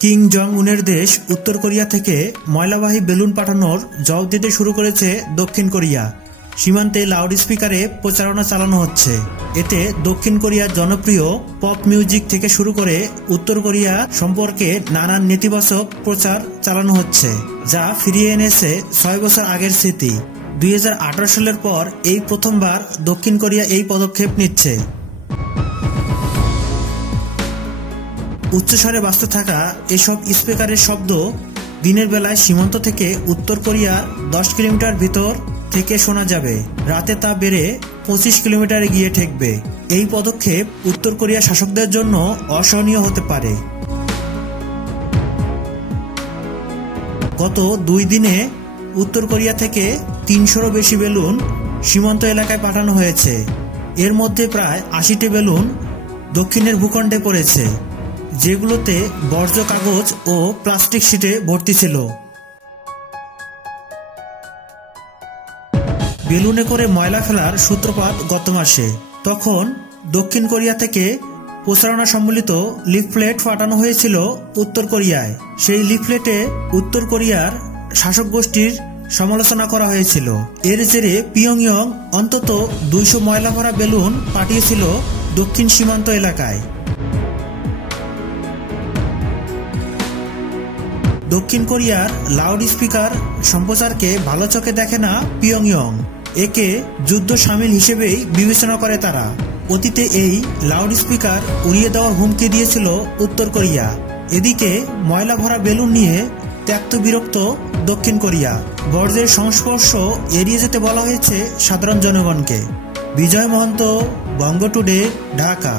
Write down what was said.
King জং উনের দেশ উত্তর কোরিয়া থেকে ময়লাবাহী বেলুন পাঠানোর জবাব দিতে শুরু করেছে দক্ষিণ কোরিয়া। সীমান্তে লাউড স্পিকারে প্রচারণা চালানো হচ্ছে। এতে দক্ষিণ কোরিয়ার জনপ্রিয় পপ মিউজিক থেকে শুরু করে উত্তর কোরিয়া সম্পর্কে নানান নেতিবাচক প্রচার চালানো হচ্ছে, যা ফিরিয়ে এনেছে 6 বছর আগের স্মৃতি। 2018 সালের পর এই প্রথমবার দক্ষিণ কোরিয়া এই পদক্ষেপ নিচ্ছে। উচ্চস্বরে বাজতে থাকা এসব স্পিকারের শব্দ দিনের বেলায় সীমান্ত থেকে উত্তর কোরিয়ার 10 কিলোমিটার ভিতর থেকে শোনা যাবে, রাতে তা বেড়ে 25 কিলোমিটারে গিয়ে ঠেকবে। এই পদক্ষেপ উত্তর কোরিয়া শাসকদের জন্য অসহনীয় হতে পারে। গত 2 দিনে উত্তর কোরিয়া থেকে 300-ও বেশি বেলুন সীমান্ত এলাকায় পাঠানো হয়েছে। এর মধ্যে প্রায় 80টি বেলুন দক্ষিণের ভূখণ্ডে পড়েছে, যেগুলোতে বর্জ্য কাগজ ও প্লাস্টিক শিটে ভর্তি ছিল। বেলুনে করে ময়লা ফেলার সূত্রপাত গত মাসে। তখন দক্ষিণ কোরিয়া থেকে প্রচারণা সম্বলিত লিফলেট পাঠানো হয়েছিল উত্তর কোরিয়ায়। সেই লিফলেটে উত্তর কোরিয়ার শাসক গোষ্ঠীর সমালোচনা করা হয়েছিল। এর জেরে পিয়ংইয়ং অন্তত 200 ময়লা ভরা বেলুন পাঠিয়েছিল দক্ষিণ সীমান্ত এলাকায়। দক্ষিণ কোরিয়ার লাউড স্পিকার সম্প্রচারকে ভালো চোখে দেখে না পিয়ংইয়ং। একে যুদ্ধ সামিল হিসেবেই বিবেচনা করে তারা। অতীতে এই লাউড স্পিকার উড়িয়ে দেওয়ার হুমকি দিয়েছিল উত্তর কোরিয়া। এদিকে ময়লা ভরা বেলুন নিয়ে ত্যক্ত বিরক্ত দক্ষিণ কোরিয়া। বর্জ্যের সংস্পর্শ এড়িয়ে যেতে বলা হয়েছে সাধারণ জনগণকে। বিজয় মহন্ত, বঙ্গ টুডে, ঢাকা।